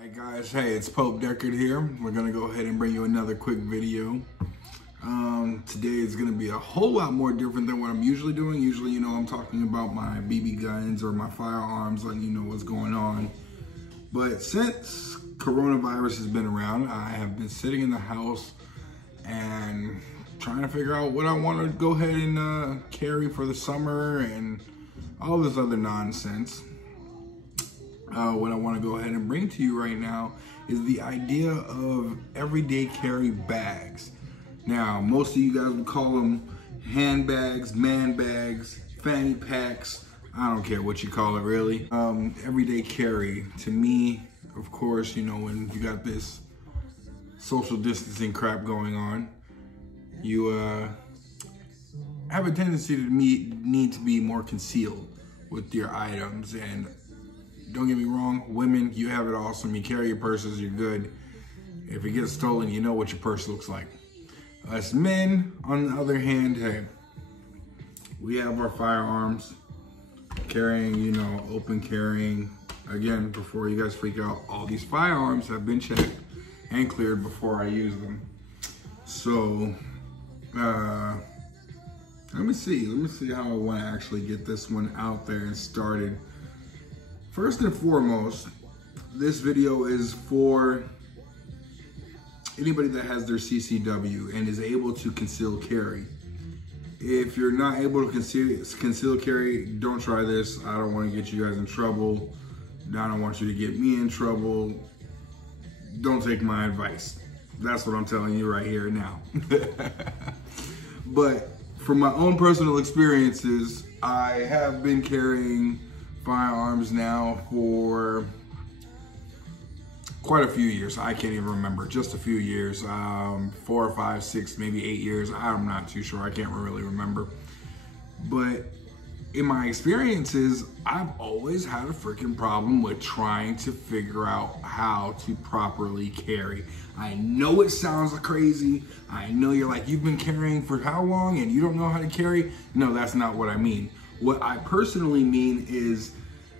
Alright guys, hey, it's Pope Deckard here. We're gonna go ahead and bring you another quick video. Today is gonna be a whole lot more different than what I'm usually doing. Usually, I'm talking about my BB guns or my firearms, letting you know what's going on. But since coronavirus has been around, I have been sitting in the house and trying to figure out what I want to go ahead and carry for the summer and all this other nonsense. What I want to go ahead and bring to you right now is the idea of everyday carry bags. Now, most of you guys would call them handbags, man bags, fanny packs. I don't care what you call it, really. Everyday carry, to me, of course, when you got this social distancing crap going on, you have a tendency to need to be more concealed with your items. And don't get me wrong, women, you have it awesome. You carry your purses, you're good. If it gets stolen, you know what your purse looks like. Us men, on the other hand, hey, we have our firearms, carrying, open carrying. Again, before you guys freak out, all these firearms have been checked and cleared before I use them. So, let me see how I want to actually get this one out there and started. First and foremost, this video is for anybody that has their CCW and is able to conceal carry. If you're not able to conceal carry, don't try this. I don't want to get you guys in trouble. I don't want you to get me in trouble. Don't take my advice. That's what I'm telling you right here now. But from my own personal experiences, I have been carrying firearms now for quite a few years. I can't even remember, just a few years, 4 or 5, 6, maybe 8 years. I'm not too sure, I can't really remember. But in my experiences, I've always had a freaking problem with trying to figure out how to properly carry. I know it sounds crazy. I know you're like, you've been carrying for how long and you don't know how to carry? No, that's not what I mean. What I personally mean is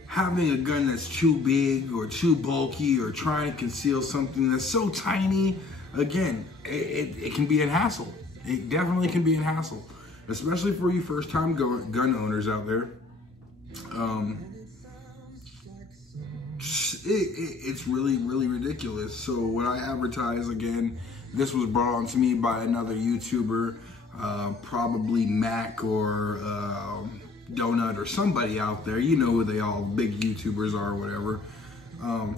having a gun that's too big or too bulky or trying to conceal something that's so tiny. Again, it can be a hassle. It definitely can be a hassle, especially for you first-time gun owners out there. It's really, really ridiculous. So what I advertise, again, this was brought on to me by another YouTuber, probably Mac or Donut or somebody out there. You know who they all big YouTubers are or whatever.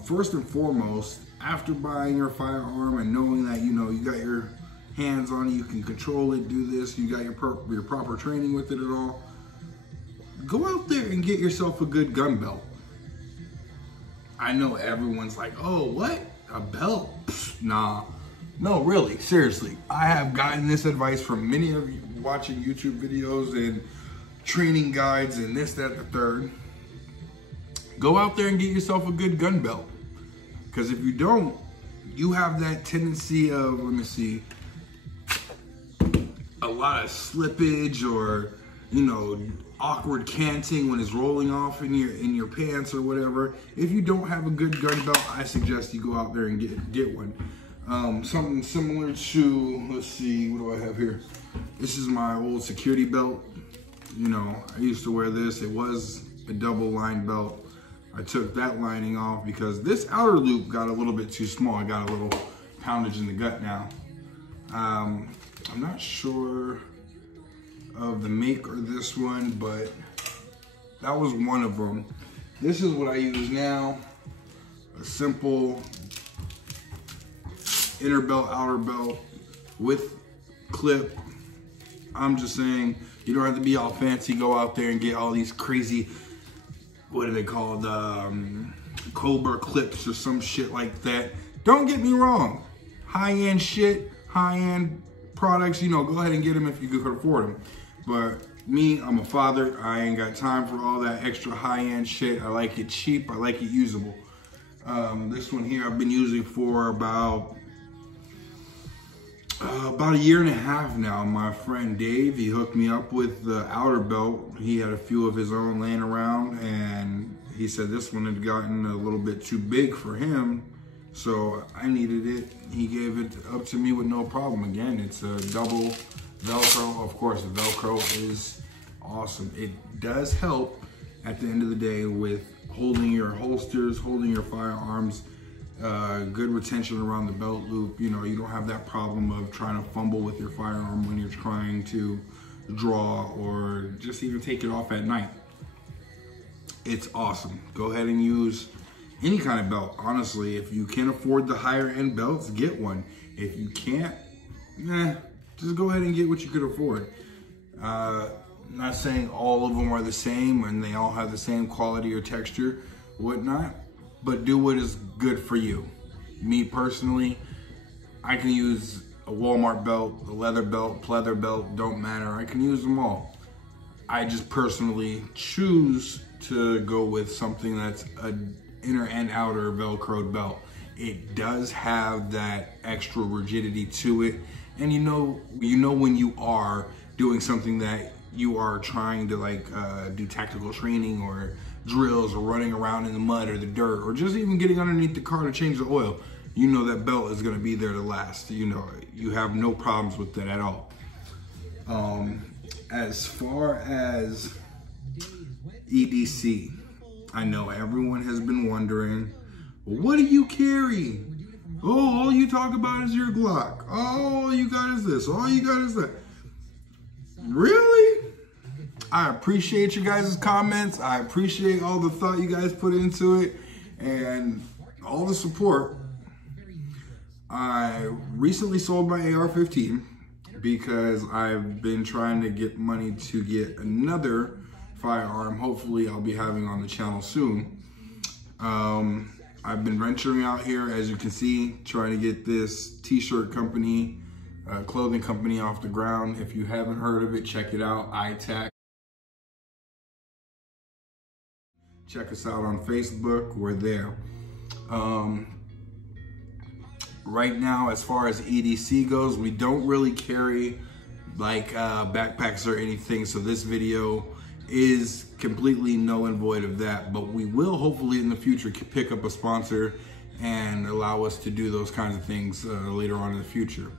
First and foremost, after buying your firearm and knowing that you got your hands on it, you can control it, do this, you got your proper training with it at all, go out there and get yourself a good gun belt. I know everyone's like, oh, what? A belt? Pfft, nah. No, really, seriously. I have gotten this advice from many of you watching YouTube videos and training guides and this, that, the third. Go out there and get yourself a good gun belt. Because if you don't, you have that tendency of, let me see, a lot of slippage or, awkward canting when it's rolling off in your pants or whatever. If you don't have a good gun belt, I suggest you go out there and get one. Something similar to, let's see, what do I have here? This is my old security belt. I used to wear this. It was a double line belt. I took that lining off because this outer loop got a little bit too small. I got a little poundage in the gut now. I'm not sure of the make or this one, but that was one of them. This is what I use now. A simple inner belt, outer belt with clip. I'm just saying, you don't have to be all fancy, go out there and get all these crazy, what are they called, Cobra clips or some shit like that. Don't get me wrong, high-end shit, high-end products, go ahead and get them if you could afford them. But me, I'm a father, I ain't got time for all that extra high-end shit. I like it cheap, I like it usable. This one here I've been using for about a year and a half now. My friend Dave, he hooked me up with the outer belt. He had a few of his own laying around and he said this one had gotten a little bit too big for him So I needed it. He gave it up to me with no problem. Again, it's a double Velcro. Of course, the Velcro is awesome. It does help at the end of the day with holding your holsters, holding your firearms, good retention around the belt loop. You know, you don't have that problem of trying to fumble with your firearm when you're trying to draw or just even take it off at night. It's awesome. Go ahead and use any kind of belt. Honestly, if you can afford the higher end belts, get one. If you can't, just go ahead and get what you could afford. Not saying all of them are the same and they all have the same quality or texture, whatnot, but do what is good for you. Me personally, I can use a Walmart belt, a leather belt, pleather belt, don't matter. I can use them all. I just personally choose to go with something that's an inner and outer Velcroed belt. It does have that extra rigidity to it. And you know when you are doing something that you are trying to do tactical training or drills or running around in the mud or the dirt or just even getting underneath the car to change the oil, you know that belt is gonna be there to last. You know, you have no problems with that at all. As far as EDC, I know everyone has been wondering, well, what do you carry? Oh, all you talk about is your Glock. Oh, all you got is this. All you got is that. Really? I appreciate you guys' comments. I appreciate all the thought you guys put into it and all the support. I recently sold my AR-15 because I've been trying to get money to get another firearm. Hopefully I'll be having on the channel soon. I've been venturing out here, as you can see, trying to get this t-shirt company, clothing company off the ground. If you haven't heard of it, check it out, iTac. Check us out on Facebook, we're there. Right now, as far as EDC goes, we don't really carry backpacks or anything, so this video is completely null and void of that, but we will hopefully in the future pick up a sponsor and allow us to do those kinds of things later on in the future.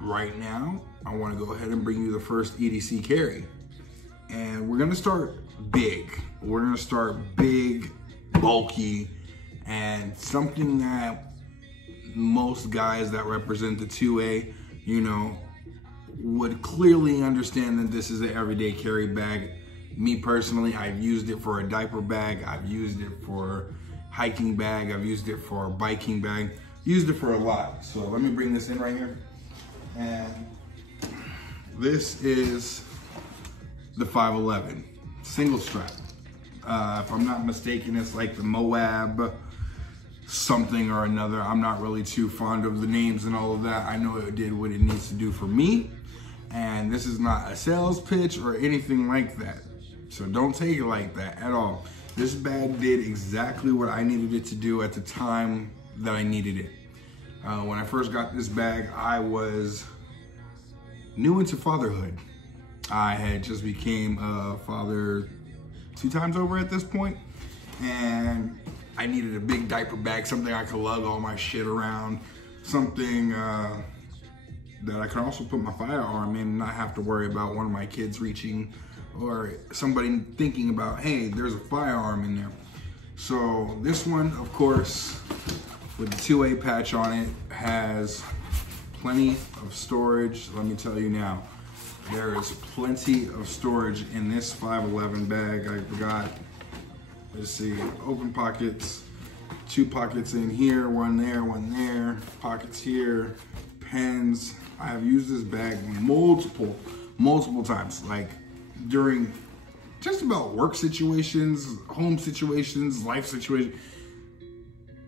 Right now, I want to go ahead and bring you the first EDC carry, and we're gonna start big. We're gonna start big, bulky, and something that most guys that represent the 2A, you know, would clearly understand that this is an everyday carry bag. Me personally, I've used it for a diaper bag, I've used it for hiking bag, I've used it for a biking bag, used it for a lot. So let me bring this in right here. And this is the 511 single strap. If I'm not mistaken, it's like the Moab something or another. I'm not really too fond of the names and all of that. I know it did what it needs to do for me. And this is not a sales pitch or anything like that. So don't take it like that at all. This bag did exactly what I needed it to do at the time that I needed it. When I first got this bag, I was new into fatherhood. I had just became a father 2 times over at this point, and I needed a big diaper bag, something I could lug all my shit around, something that I could also put my firearm in and not have to worry about one of my kids reaching or somebody thinking about, hey, there's a firearm in there. So this one, of course, with the 2A patch on it, has plenty of storage. Let me tell you now, there is plenty of storage in this 511 bag. I've got, let's see, open pockets, 2 pockets in here, one there, pockets here, pens. I have used this bag multiple times, like during just about work situations, home situations, life situations.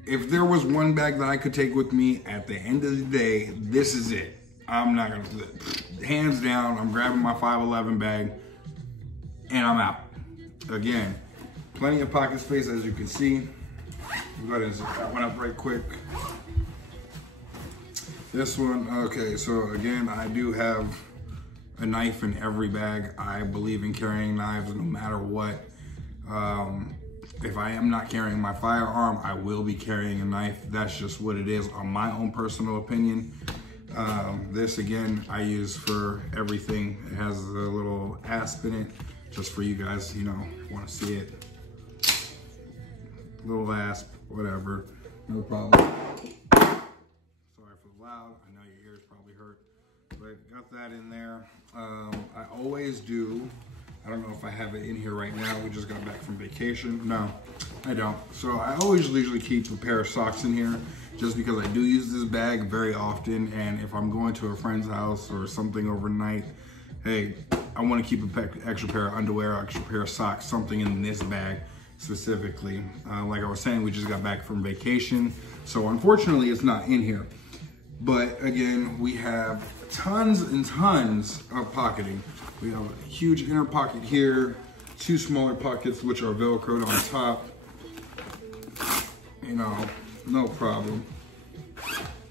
If there was one bag that I could take with me at the end of the day, this is it. I'm not gonna, hands down, I'm grabbing my 511 bag and I'm out. Again, plenty of pocket space, as you can see. Go ahead and zip that one up right quick. This one, okay, so again, I do have a knife in every bag. I believe in carrying knives no matter what. if I am not carrying my firearm, I will be carrying a knife. That's just what it is, on my own personal opinion. This again, I use for everything. It has a little asp in it, just for you guys, you know, want to see it. Little asp, whatever, no problem. Sorry for the loud, I know your ears probably hurt, but got that in there. I always do, I don't know if I have it in here right now, we just got back from vacation. No, I don't. So I always usually keep a pair of socks in here, just because I do use this bag very often, and if I'm going to a friend's house or something overnight, hey, I want to keep an extra pair of underwear, extra pair of socks, something in this bag specifically. Like I was saying, we just got back from vacation, so unfortunately it's not in here. But again, we have tons and tons of pocketing. We have a huge inner pocket here, 2 smaller pockets which are Velcroed on top. You know, no problem.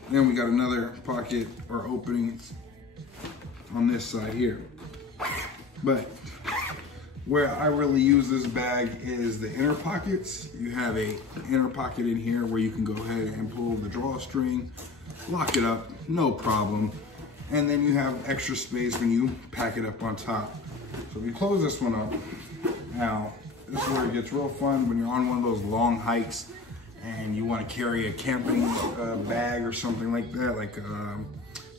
Then we got another pocket or opening on this side here. But where I really use this bag is the inner pockets. You have a inner pocket in here where you can go ahead and pull the drawstring, lock it up, no problem. And then you have extra space when you pack it up on top. So if you close this one up, now this is where it gets real fun when you're on one of those long hikes and you want to carry a camping bag or something like that, like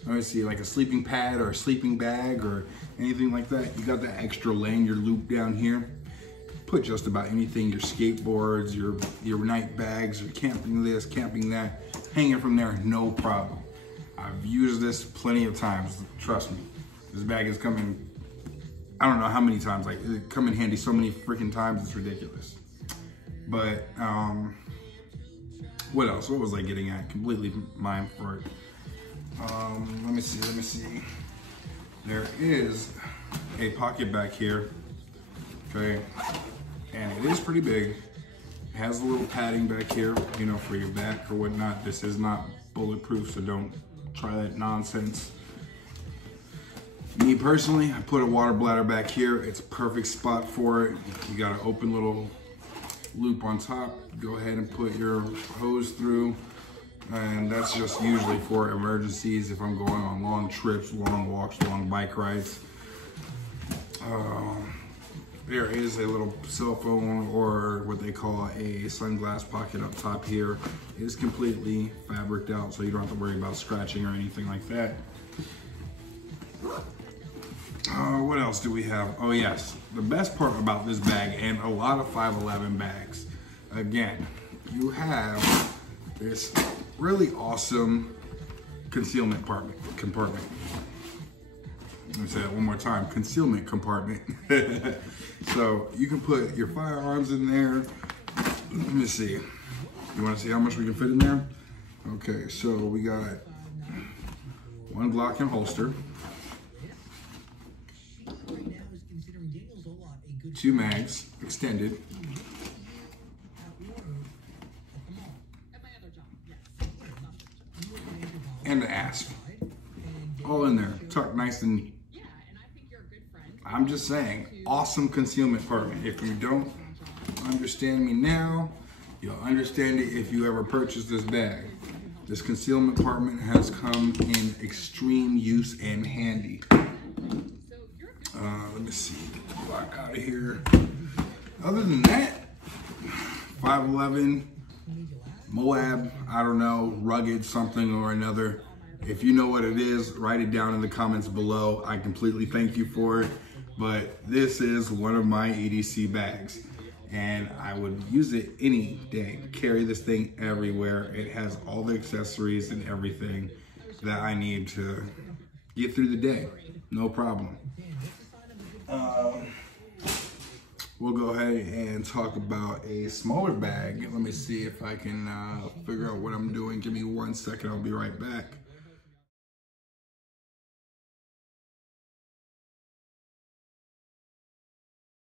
let me see, like a sleeping pad or a sleeping bag or anything like that. You got that extra lanyard loop down here. Put just about anything, your skateboards, your night bags, your camping this, camping that, hang it from there, no problem. I've used this plenty of times, trust me. This bag has come in, I don't know how many times, like it come in handy so many freaking times, it's ridiculous. But what else? What was I getting at? Completely mind for it. Let me see. There is a pocket back here, okay? And it is pretty big. It has a little padding back here, you know, for your back or whatnot. This is not bulletproof, so don't try that nonsense. Me personally, I put a water bladder back here. It's a perfect spot for it. You got an open little loop on top. Go ahead and put your hose through. And that's just usually for emergencies, if I'm going on long trips, long walks, long bike rides. There is a little cell phone, or what they call a sunglass pocket up top here. It is completely fabriced out, so you don't have to worry about scratching or anything like that. What else do we have? Oh yes, the best part about this bag and a lot of 511 bags, again, you have this really awesome concealment compartment. Let me say that one more time, concealment compartment. So you can put your firearms in there. Let me see. You wanna see how much we can fit in there? Okay, so we got 1 Glock and holster, 2 mags, extended, and the asp. All in there, tucked nice and, I'm just saying, awesome concealment compartment. If you don't understand me now, you'll understand it if you ever purchase this bag. This concealment compartment has come in extreme use and handy. Let me see, block out of here. Other than that, 511, Moab, I don't know, rugged something or another. If you know what it is, write it down in the comments below. I completely thank you for it. But this is one of my EDC bags, and I would use it any day. Carry this thing everywhere. It has all the accessories and everything that I need to get through the day. No problem. We'll go ahead and talk about a smaller bag. Let me see if I can figure out what I'm doing. Give me 1 second, I'll be right back.